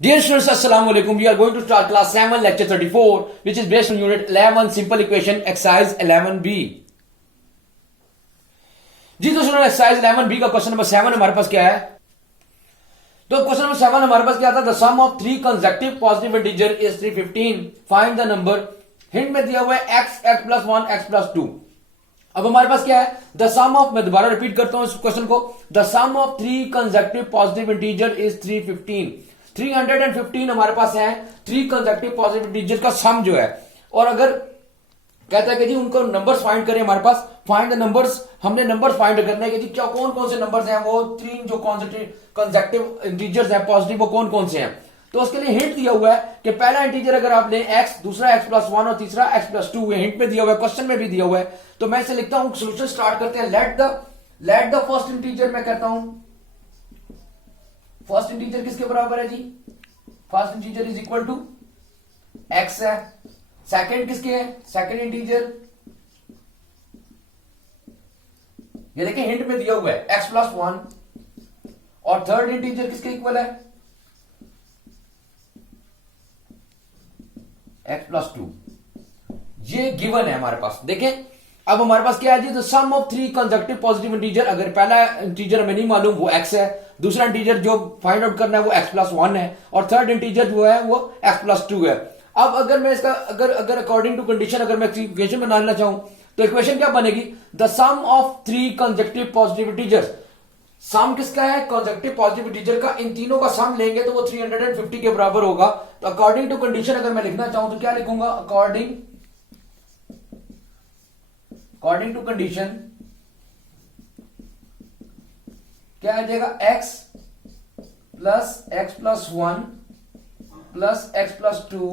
Dear students, Assalamu alaikum. We are going to start class 7, lecture 34, which is based on unit 11, simple equation, exercise 11b. जी तो student exercise 11b का question number 7 हमारे पास क्या है? तो question number 7 हमारे पास क्या था? The sum of three consecutive positive integer is 315. Find the number. Hint में दिया हुआ है x, x plus 1, x plus 2. अब हमारे पास क्या है? द सम ऑफ, मैं दोबारा रिपीट करता हूं इस क्वेश्चन को. The sum of three consecutive positive integer is 315. 315 हमारे पास है थ्री कंसेक्टिव पॉजिटिव इंटीजर का सम जो है. और अगर कहता है कि जी उनको नंबर्स फाइंड करें, हमारे पास फाइंड द नंबर्स, हमने नंबर्स फाइंड करने हैं कि जी क्या कौन कौन से नंबर्स हैं, वो तीन जो कंसेक्टिव इंटीजर्स हैं पॉजिटिव, वो कौन कौन से हैं. तो उसके लिए हिंट दिया हुआ है कि पहला इंटीजर अगर आप लें x, दूसरा x प्लस 1 और तीसरा x प्लस 2. हिंट में दिया हुआ है, क्वेश्चन में भी दिया हुआ है. तो मैं इसे लिखता हूं, सोल्यूशन स्टार्ट करते हैं. लेट द फर्स्ट इंटीजर, मैं कहता हूं फर्स्ट इंटीजर किसके बराबर है जी? First integer is equal to x है. सेकंड किसके है? सेकंड इंटीजर, ये देखिए हिंट में दिया हुआ है x प्लस 1. और थर्ड इंटीजर किसके इक्वल है? x plus 2. ये गिवन है हमारे पास. देखें अब हमारे पास क्या है जी? The sum of three consecutive positive integer. अगर पहला इंटीजर हमें नहीं मालूम वो x है, दूसरा इंटीजर जो फाइंड आउट करना है वो x प्लस 1 है, और थर्ड इंटीजर जो है वो x प्लस 2 है. अब अगर मैं इसका अगर अकॉर्डिंग टू कंडीशन अगर मैं इक्वेशन बनाना चाहूं तो इक्वेशन क्या बनेगी? The sum of three consecutive positive integers. Sum किसका है? कंसेक्टिव पॉजिटिव इंटीजर का. इन तीनों का सम लेंगे तो वो 350 के बराबर होगा. तो अकॉर्डिंग टू कंडीशन अगर मैं लिखना चाहूं तो क्या लिखूंगा? अकॉर्डिंग टू कंडीशन क्या आ जाएगा? x plus 1 plus x plus 2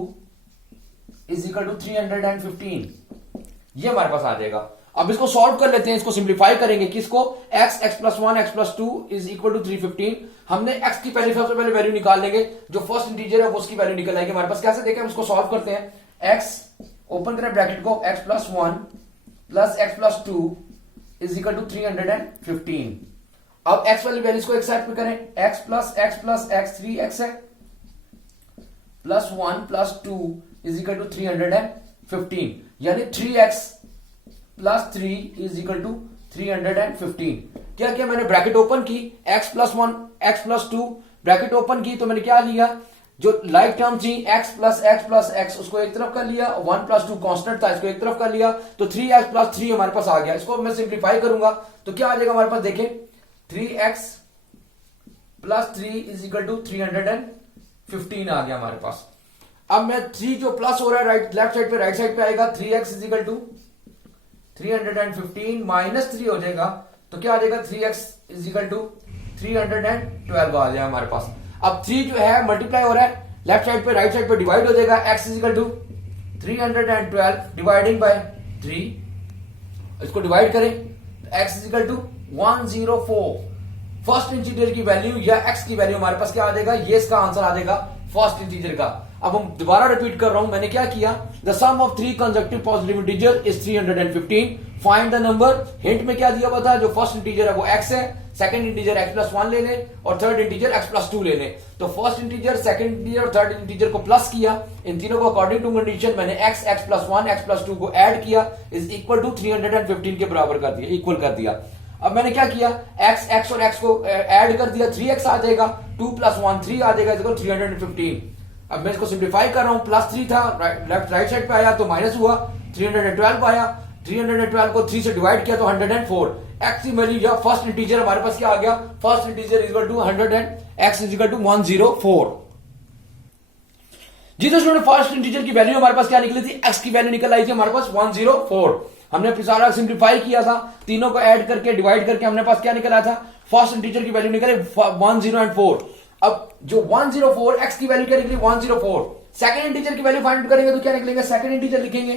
is equal to 315. ये हमारे पास आ जाएगा. अब इसको सॉल्व कर लेते हैं, इसको सिंप्लीफाई करेंगे. किसको? x plus 1, x plus 2 is equal to 315. हमने x की सबसे पहले वैल्यू निकाल लेंगे, जो फर्स्ट इंटीजर है वो उसकी वैल्यू निकल आएगी हमारे पास. कैसे देखें, हम इसको सॉल्व करते हैं. x ओपन करें ब्रैकेट को, x plus 1 plus x plus 2 is equal to 315. अब x वाली वैल्यूज को एक साइड पे करें. x प्लस x 3x है, plus 1 plus 2 is equal to 315. यानी 3x plus 3 is equal to 315. क्या किया मैंने? ब्रैकेट ओपन की, x plus 1 x plus 2 bracket open की, तो मैंने क्या लिया? जो लाइक टर्म थी x प्लस x उसको एक तरफ कर लिया, 1 प्लस 2 कॉन्स्टेंट था इसको एक तरफ कर लिया, तो 3x प्लस 3 हमारे पास आ गया. इसको मैं सिंप्लीफाई करूंगा तो क्या आ जाएगा हमारे पास? देखें 3x plus 3 is equal to 315 आ गया हमारे पास. अब मैं 3 जो प्लस हो रहा है लेफ्ट साइड पे राइट साइड पे आएगा. 3x is equal to 315 minus 3 हो जाएगा, तो क्या आ जाएगा? 3x इज इक्वल टू 312 आ जाएगा हमारे पास. अब 3 जो है मल्टीप्लाई हो रहा है लेफ्ट साइड पे राइट साइड पे डिवाइड हो जाएगा. x is equal to 312 dividing by 3. इसको डिवाइड करें, x is equal to 104. First integer की वैल्यू या x की वैल्यू हमारे पास क्या आ जाएगा? ये इसका आंसर आ जाएगा फर्स्ट इंटीजर का. अब हम दोबारा रिपीट कर रहा हूं, मैंने क्या किया? The sum of three consecutive positive integer is 315. Find the number. Hint में क्या दिया हुआ था? जो फर्स्ट इंटीजर है वो x है, सेकंड इंटीजर x प्लस 1 ले लें, और थर्ड इंटीजर x प्लस 2 ले लें. तो फर्स्ट इंटीजर, सेकंड इंटीजर और थर्ड इंटीजर को प्लस किया. इन तीनों को अकॉर्डिंग टू कंडीशन मैंने x प्लस 1 x प्लस 2 को ऐड किया, इज इक्वल टू 315 के बराबर कर दिया, इक्वल कर दिया. अब मैंने क्या किया? x और x को ऐड कर दिया, 3x आ जाएगा, 2 प्लस 1 3 आ जाएगा, इसको 315. अब मैं इसको सिंप्लीफाई कर रहा हूं. प्लस 3 था, राइट साइड पे आया तो माइनस हुआ, 312 आया. 312 को 3 से डिवाइड किया तो 104. x की वैल्यू या फर्स्ट इंटीजर हमारे पास क्या आ गया? First integer is equal to 100 and x is equal to 104. जी तो स्टूडेंट फर्स्ट इंटीजर की वैल्यू हमारे पास क्या निकली थी? x की वैल्यू निकल आई थी हमारे पास 104. हमने सारा सिंप्लीफाई किया था, तीनों को ऐड करके डिवाइड करके हमने पास क्या निकला था? फर्स्ट इंटीजर की वैल्यू निकले 104. अब जो 104 x की वैल्यू क्या निकली? 104. सेकंड इंटीजर की वैल्यू फाइंड आउट करेंगे तो क्या निकलेंगे? सेकंड इंटीजर लिखेंगे,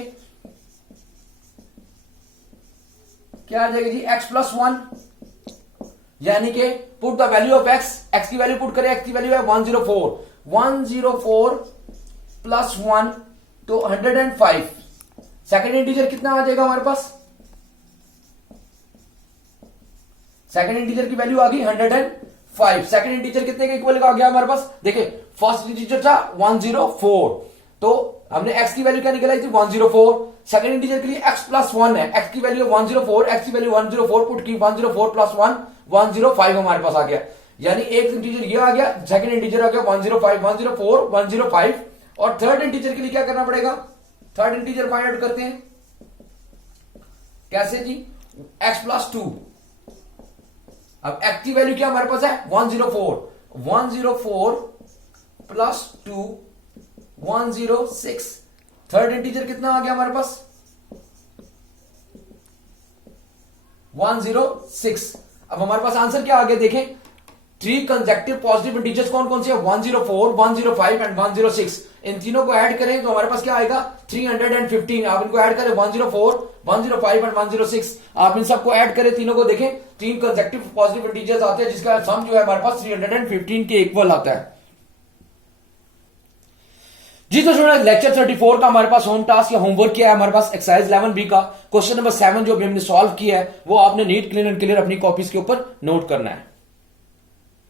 क्या आ जाएगा जी? x plus 1. यानी कि put the value of x की वैल्यू पुट करें, x की वैल्यू है 104. 104 प्लस 1 तो 105. सेकंड इंटीजर कितना आ जाएगा हमारे पास? सेकंड इंटीजर की वैल्यू आ गई 5। सेकंड इंटीजर कितने के इक्वल आ गया हमारे पास, देखिए फर्स्ट इंटीजर था 104, तो हमने x की वैल्यू क्या निकलाई थी 104। सेकंड इंटीजर के लिए x प्लस 1 है, x की वैल्यू 104, x की वैल्यू 104 पुट की, 104 प्लस 1 105 हमारे पास आ गया। यानी एक इंटीजर ये आ गया, सेकंड इंटीजर आ गया 105, 104 105। और थर्ड इंटीजर के लिए क्या करना पड़ेगा, थर्ड इंटीजर फाइंड आउट करते हैं कैसे जी, x प्लस 2। अब x की वैल्यू क्या हमारे पास है 104, 104 प्लस 2 106। थर्ड इंटीजर कितना आ गया हमारे पास 106। अब हमारे पास आंसर क्या आ गया देखें, 3 कंसेक्टिव पॉजिटिव इंटीजर्स कौन कौन से है 104, 105 एंड 106। इन तीनों को ऐड करें तो हमारे पास क्या आएगा 315। आप इनको ऐड करें 104, 105 एंड 106, आप इन सबको ऐड करें तीनों को, देखें 3 कंसेक्टिव पॉजिटिव इंटीजर्स आते हैं जिसका सम जो है हमारे पास 315 के इक्वल आता है जी। तो स्टूडेंट लेक्चर 34 का हमारे पास होम टास्क या होमवर्क किया है हमारे पास एक्सरसाइज 11B का क्वेश्चन नंबर 7 जो अभी हमने सॉल्व किया है वो आपने नीट क्लीन एंड क्लियर अपनी कॉपीज के ऊपर नोट करना है।